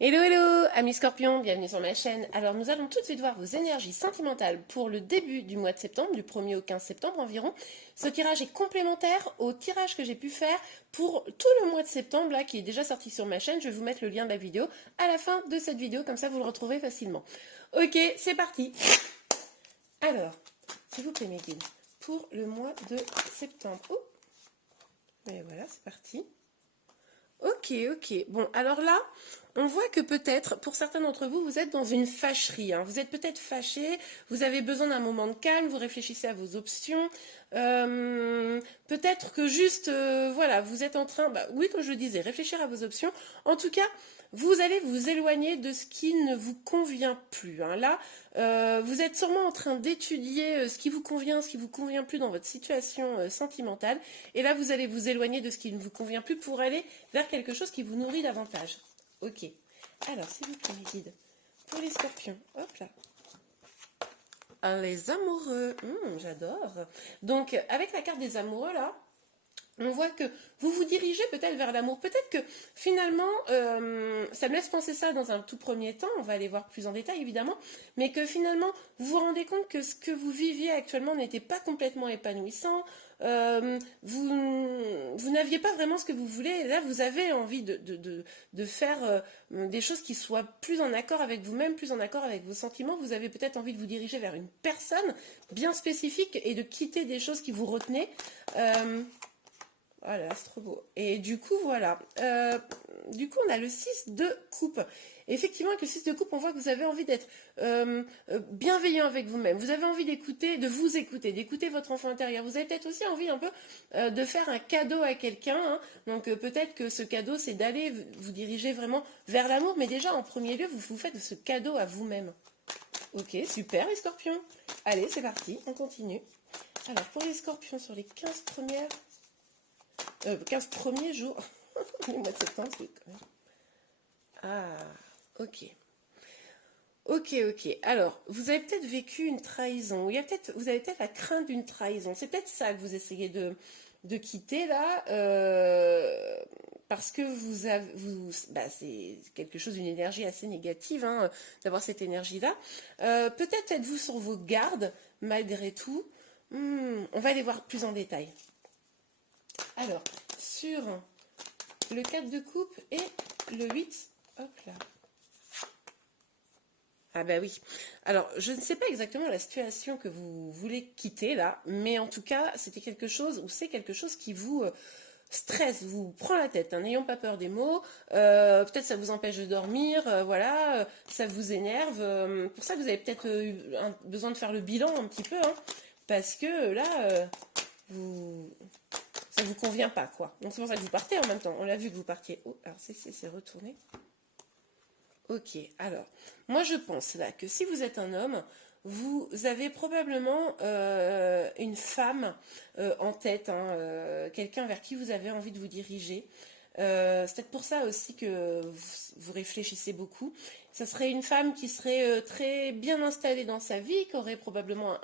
Hello hello, amis scorpions, bienvenue sur ma chaîne. Alors nous allons tout de suite voir vos énergies sentimentales pour le début du mois de septembre, du 1er au 15 septembre environ. Ce tirage est complémentaire au tirage que j'ai pu faire pour tout le mois de septembre, là, qui est déjà sorti sur ma chaîne. Je vais vous mettre le lien de la vidéo à la fin de cette vidéo, comme ça vous le retrouverez facilement. Ok, c'est parti. Alors, s'il vous plaît mes guides, pour le mois de septembre. Oh, et voilà, c'est parti. Ok. Bon, alors là, on voit que peut-être, pour certains d'entre vous, vous êtes dans une fâcherie. Hein. Vous êtes peut-être fâché, vous avez besoin d'un moment de calme, vous réfléchissez à vos options. Peut-être que juste, voilà, vous êtes en train, bah, oui, comme je le disais, réfléchir à vos options. En tout cas, vous allez vous éloigner de ce qui ne vous convient plus. Hein. Là, vous êtes sûrement en train d'étudier ce qui vous convient, ce qui vous convient plus dans votre situation sentimentale. Et là, vous allez vous éloigner de ce qui ne vous convient plus pour aller vers quelque chose qui vous nourrit davantage. Ok. Alors, s'il vous plaît, mes guides, pour les scorpions, hop là. Ah, les amoureux, j'adore. Donc, avec la carte des amoureux, là, on voit que vous vous dirigez peut-être vers l'amour. Peut-être que finalement, ça me laisse penser ça dans un tout premier temps, on va aller voir plus en détail évidemment, mais que finalement, vous vous rendez compte que ce que vous viviez actuellement n'était pas complètement épanouissant, vous n'aviez pas vraiment ce que vous voulez, et là vous avez envie de faire des choses qui soient plus en accord avec vous-même, plus en accord avec vos sentiments, vous avez peut-être envie de vous diriger vers une personne bien spécifique et de quitter des choses qui vous retenaient. Oh là là, c'est trop beau. Et du coup, voilà. Du coup, on a le 6 de coupe. Effectivement, avec le 6 de coupe, on voit que vous avez envie d'être bienveillant avec vous-même. Vous avez envie d'écouter, de vous écouter, d'écouter votre enfant intérieur. Vous avez peut-être aussi envie un peu de faire un cadeau à quelqu'un. Hein. Donc peut-être que ce cadeau, c'est d'aller vous diriger vraiment vers l'amour. Mais déjà, en premier lieu, vous faites ce cadeau à vous-même. Ok, super les scorpions. Allez, c'est parti, on continue. Alors, pour les scorpions, sur les 15 premières... 15 premiers jours du mois de septembre, c'est quand même... Ah, ok. Ok. Alors, vous avez peut-être vécu une trahison. Vous avez peut-être la crainte d'une trahison. C'est peut-être ça que vous essayez de quitter là, parce que c'est quelque chose, une énergie assez négative, hein, d'avoir cette énergie-là. Peut-être êtes-vous sur vos gardes, malgré tout. On va aller voir plus en détail. Alors, sur le 4 de coupe et le 8, hop là. Ah bah oui. Alors, je ne sais pas exactement la situation que vous voulez quitter là, mais en tout cas, c'était quelque chose, ou c'est quelque chose qui vous stresse, vous prend la tête. Hein. N'ayons pas peur des mots. Peut-être ça vous empêche de dormir, voilà, ça vous énerve. Pour ça, vous avez peut-être besoin de faire le bilan un petit peu, hein, parce que là, ça vous convient pas, quoi. Donc c'est pour ça que vous partez en même temps. On l'a vu que vous partiez. Oh, alors c'est retourné. Ok, alors, moi je pense là que si vous êtes un homme, vous avez probablement une femme en tête, hein, quelqu'un vers qui vous avez envie de vous diriger. C'est peut-être pour ça aussi que vous réfléchissez beaucoup. Ça serait une femme qui serait très bien installée dans sa vie, qui aurait probablement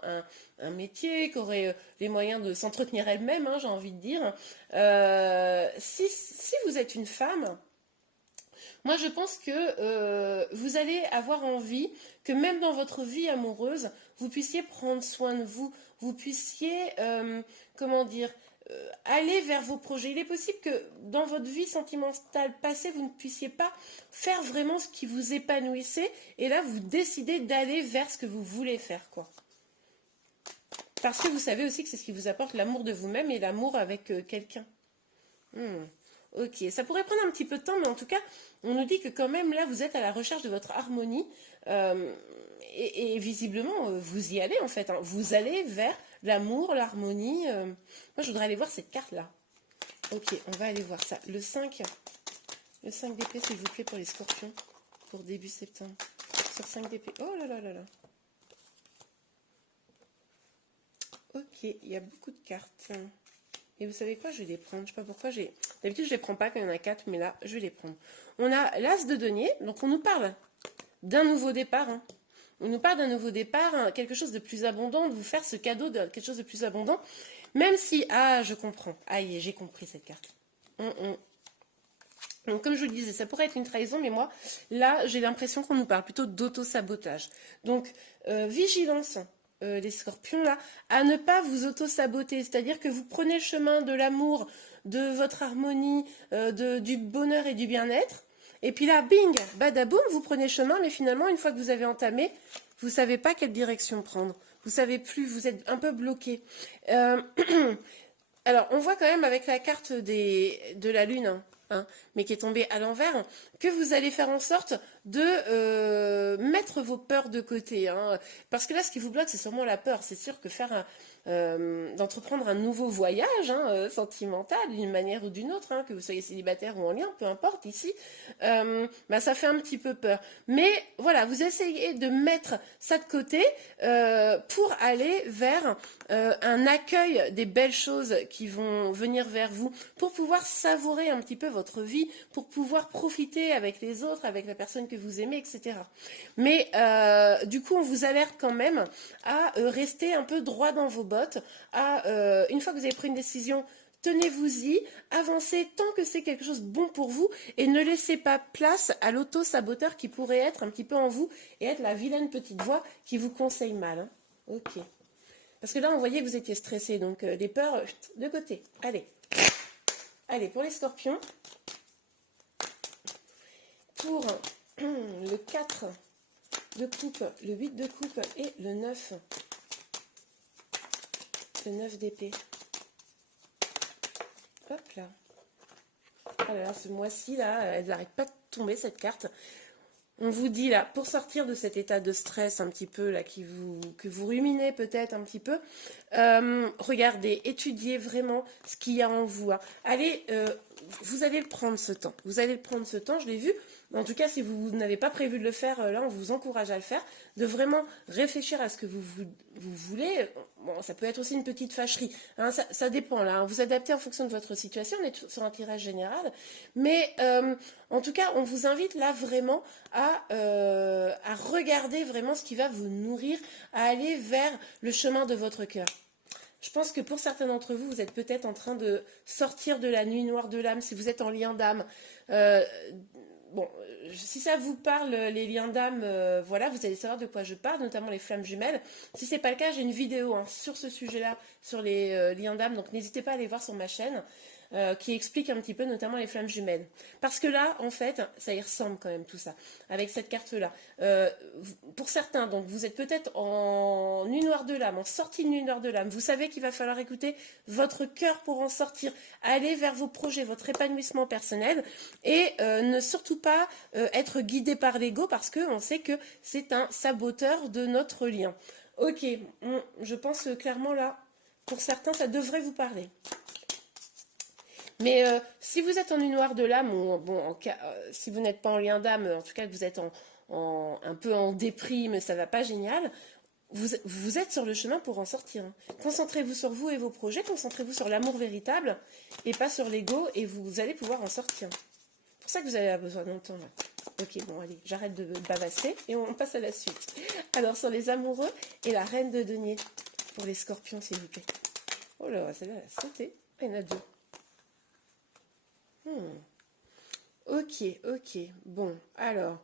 un métier, qui aurait les moyens de s'entretenir elle-même, hein, j'ai envie de dire. Si vous êtes une femme, moi, je pense que vous allez avoir envie que même dans votre vie amoureuse, vous puissiez prendre soin de vous, vous puissiez, comment dire, aller vers vos projets. Il est possible que dans votre vie sentimentale passée, vous ne puissiez pas faire vraiment ce qui vous épanouissait, et là, vous décidez d'aller vers ce que vous voulez faire, quoi. Parce que vous savez aussi que c'est ce qui vous apporte l'amour de vous-même et l'amour avec quelqu'un. Ok, ça pourrait prendre un petit peu de temps, mais en tout cas, on nous dit que quand même là, vous êtes à la recherche de votre harmonie, et visiblement, vous y allez en fait, hein. Vous allez vers l'amour, l'harmonie. Moi, je voudrais aller voir cette carte-là. Ok, on va aller voir ça. Le 5 d'épée, s'il vous plaît, pour les scorpions, pour début septembre. Sur 5 d'épée. Oh là là là là. Ok, il y a beaucoup de cartes. Et vous savez quoi, je vais les prendre. Je sais pas pourquoi j'ai... D'habitude, je les prends pas quand il y en a 4, mais là, je vais les prendre. On a l'as de denier, donc on nous parle d'un nouveau départ. Hein. On nous parle d'un nouveau départ, hein, quelque chose de plus abondant, de vous faire ce cadeau de quelque chose de plus abondant. Même si... Ah, je comprends. Aïe, j'ai compris cette carte. Donc, comme je vous le disais, ça pourrait être une trahison, mais moi, là, j'ai l'impression qu'on nous parle plutôt d'auto-sabotage. Donc, vigilance, les scorpions, là, à ne pas vous auto-saboter. C'est-à-dire que vous prenez le chemin de l'amour, de votre harmonie, du bonheur et du bien-être. Et puis là, bing, badaboum, vous prenez le chemin, mais finalement, une fois que vous avez entamé, vous ne savez pas quelle direction prendre. Vous savez plus, vous êtes un peu bloqué. Alors, on voit quand même avec la carte de la Lune, hein, mais qui est tombée à l'envers, que vous allez faire en sorte de mettre vos peurs de côté. Hein, parce que là, ce qui vous bloque, c'est sûrement la peur. C'est sûr que d'entreprendre un nouveau voyage sentimental, d'une manière ou d'une autre, hein, que vous soyez célibataire ou en lien, peu importe ici, ça fait un petit peu peur. Mais voilà, vous essayez de mettre ça de côté pour aller vers un accueil des belles choses qui vont venir vers vous, pour pouvoir savourer un petit peu votre vie, pour pouvoir profiter avec les autres, avec la personne que vous aimez, etc. Mais du coup, on vous alerte quand même à rester un peu droit dans vos bottes, une fois que vous avez pris une décision, tenez-vous-y, avancez tant que c'est quelque chose de bon pour vous et ne laissez pas place à l'auto-saboteur qui pourrait être un petit peu en vous et être la vilaine petite voix qui vous conseille mal. Hein. Ok. Parce que là, on voyait que vous étiez stressé, donc les peurs, de côté. Allez. Allez, pour les scorpions, pour le 4 de coupe, le 8 de coupe et le 9 d'épée. Hop là. Ah là là, ce mois-ci, là, elle n'arrête pas de tomber, cette carte. On vous dit là, pour sortir de cet état de stress un petit peu là que vous ruminez peut-être un petit peu, regardez, étudiez vraiment ce qu'il y a en vous. Hein. Allez, vous allez prendre ce temps. Vous allez prendre ce temps, je l'ai vu. En tout cas, si vous n'avez pas prévu de le faire, là, on vous encourage à le faire, de vraiment réfléchir à ce que vous voulez. Bon, ça peut être aussi une petite fâcherie. Hein, ça dépend là. Hein. Vous adaptez en fonction de votre situation. On est sur un tirage général, mais en tout cas, on vous invite là vraiment à regarder vraiment ce qui va vous nourrir, à aller vers le chemin de votre cœur. Je pense que pour certains d'entre vous, vous êtes peut-être en train de sortir de la nuit noire de l'âme, si vous êtes en lien d'âme. Bon, si ça vous parle, les liens d'âme, voilà, vous allez savoir de quoi je parle, notamment les flammes jumelles. Si ce n'est pas le cas, j'ai une vidéo sur ce sujet-là, sur les liens d'âme, donc n'hésitez pas à aller voir sur ma chaîne. Qui explique un petit peu notamment les flammes jumelles. Parce que là, en fait, ça y ressemble quand même tout ça, avec cette carte-là. Pour certains, donc vous êtes peut-être en nuit noire de l'âme, en sortie de nuit noire de l'âme. Vous savez qu'il va falloir écouter votre cœur pour en sortir, aller vers vos projets, votre épanouissement personnel, et ne surtout pas être guidé par l'ego, parce qu'on sait que c'est un saboteur de notre lien. Ok, je pense clairement là, pour certains, ça devrait vous parler. Mais si vous êtes en nuit noire de l'âme, ou bon, si vous n'êtes pas en lien d'âme, en tout cas que vous êtes un peu en déprime, ça va pas génial, vous êtes sur le chemin pour en sortir. Hein. Concentrez-vous sur vous et vos projets, concentrez-vous sur l'amour véritable et pas sur l'ego et vous allez pouvoir en sortir. C'est pour ça que vous avez besoin d'un temps là. Ok, bon allez, j'arrête de bavasser et on passe à la suite. Alors sur les amoureux et la reine de denier pour les scorpions s'il vous plaît. Oh là, celle-là, la santé, il y en a deux. Ok. Bon, alors,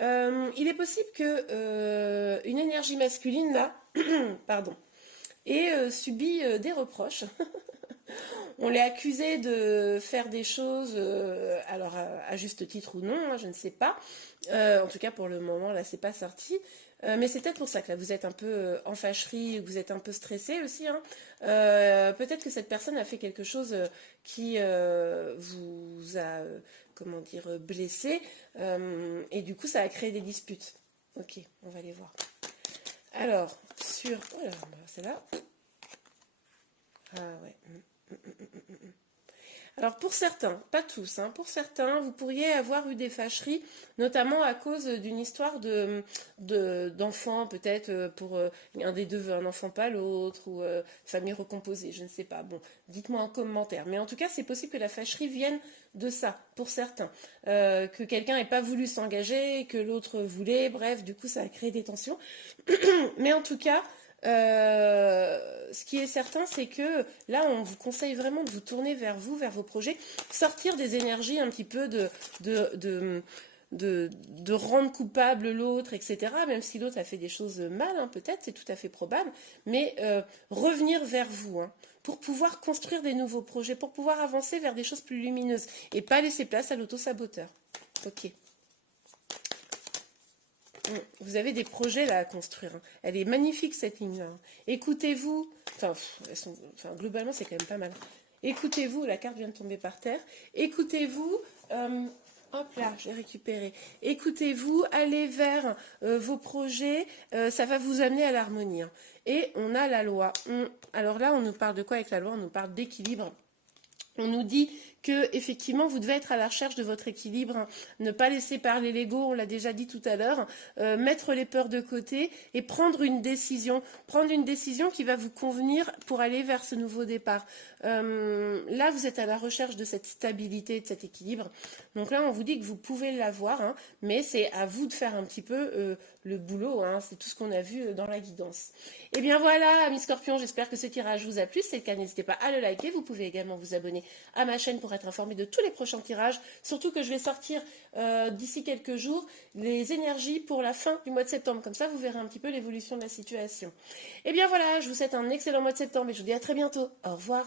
il est possible que une énergie masculine, là, pardon, ait subi des reproches. On l'est accusé de faire des choses, alors à juste titre ou non, hein, je ne sais pas. En tout cas, pour le moment, là, c'est pas sorti. Mais c'est peut-être pour ça que là, vous êtes un peu en fâcherie, vous êtes un peu stressé aussi. Hein. Peut-être que cette personne a fait quelque chose qui vous a, comment dire, blessé. Et du coup, ça a créé des disputes. Ok, on va les voir. Alors, sur... Oh là, c'est là. Ah ouais. Alors pour certains, pas tous, hein, pour certains, vous pourriez avoir eu des fâcheries, notamment à cause d'une histoire d'enfant, peut-être pour un des deux veut un enfant pas l'autre, ou famille recomposée, je ne sais pas. Bon, dites-moi en commentaire. Mais en tout cas, c'est possible que la fâcherie vienne de ça, pour certains. Que quelqu'un n'ait pas voulu s'engager, que l'autre voulait, bref, du coup ça a créé des tensions. Mais en tout cas... Ce qui est certain, c'est que là, on vous conseille vraiment de vous tourner vers vous, vers vos projets, sortir des énergies un petit peu de rendre coupable l'autre, etc. Même si l'autre a fait des choses mal, hein, peut-être, c'est tout à fait probable, mais revenir vers vous, hein, pour pouvoir construire des nouveaux projets, pour pouvoir avancer vers des choses plus lumineuses et pas laisser place à l'auto-saboteur. Ok. Vous avez des projets là à construire, hein. Elle est magnifique cette ligne-là, hein. Écoutez-vous, globalement c'est quand même pas mal. Écoutez-vous, la carte vient de tomber par terre. Écoutez-vous, hop là, j'ai récupéré. Écoutez-vous, allez vers vos projets, ça va vous amener à l'harmonie, hein. Et on a la loi. Alors là, on nous parle de quoi avec la loi? On nous parle d'équilibre. On nous dit que effectivement vous devez être à la recherche de votre équilibre, hein. Ne pas laisser parler l'ego, on l'a déjà dit tout à l'heure, mettre les peurs de côté et prendre une décision qui va vous convenir pour aller vers ce nouveau départ. Là vous êtes à la recherche de cette stabilité, de cet équilibre, donc là on vous dit que vous pouvez l'avoir, hein, mais c'est à vous de faire un petit peu le boulot, hein. C'est tout ce qu'on a vu dans la guidance. Et bien voilà, amis scorpions, j'espère que ce tirage vous a plu. Si c'est le cas, n'hésitez pas à le liker. Vous pouvez également vous abonner à ma chaîne pour être informé de tous les prochains tirages. Surtout que je vais sortir d'ici quelques jours les énergies pour la fin du mois de septembre. Comme ça, vous verrez un petit peu l'évolution de la situation. Et bien voilà, je vous souhaite un excellent mois de septembre et je vous dis à très bientôt. Au revoir.